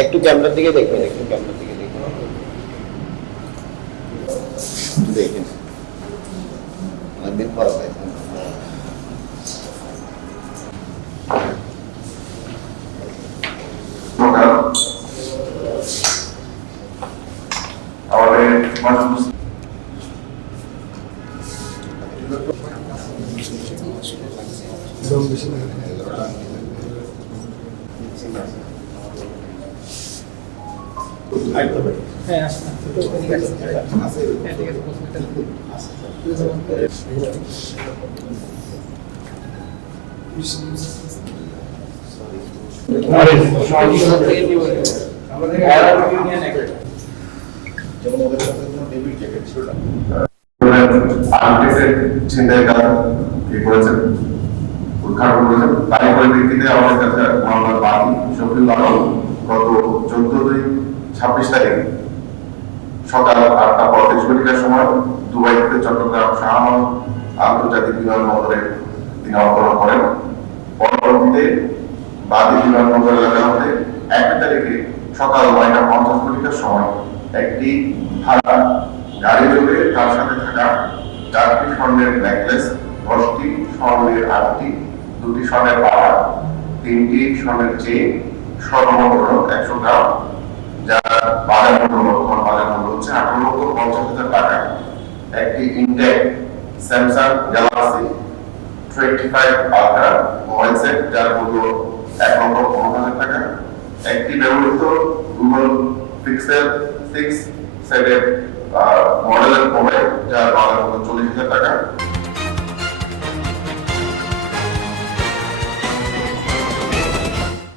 একটু ক্যামেরার দিকে দেখবেন, একটু ক্যামেরার দিকে দেখেন অনেকদিন পর পাইছেন। উদ্ঘাটন করেছেন। তারই পরিপ্রেক্ষিতে আমাদের কাছে মোহাম্মদ বাদী শফিউল আলম গত 14-26 তারিখ সকাল 8:35 সময় দুবাই থেকে চট্টগ্রাম শাহ আমানত আন্তর্জাতিক বিমানবন্দরে তিনি অবতরণ করেন। পরবর্তীতে বাদী বিমানবন্দর এলাকার মধ্যে 1 তারিখে সকাল 9:50 সময় একটি ভাড়া গাড়ি চলে তার সাথে থাকা 4টি স্বর্ণের নেকলেস, 10টি স্বর্ণের আংটি, 2টি স্বর্ণের পাড়া, 3টি স্বর্ণের চেইন, সর্বমোট 100 গ্রাম, যার বাজার মূল্য হচ্ছে 18,50,000 টাকা, একটি intact Samsung Galaxy 25 ultra mobile set যার মূল্য 1,15,000 টাকা, একটি ব্যবহৃত গুগল পিক্সেল 6 সেটের মডেলের মোবাইল যার বাজার মূল্য 40,000 টাকা।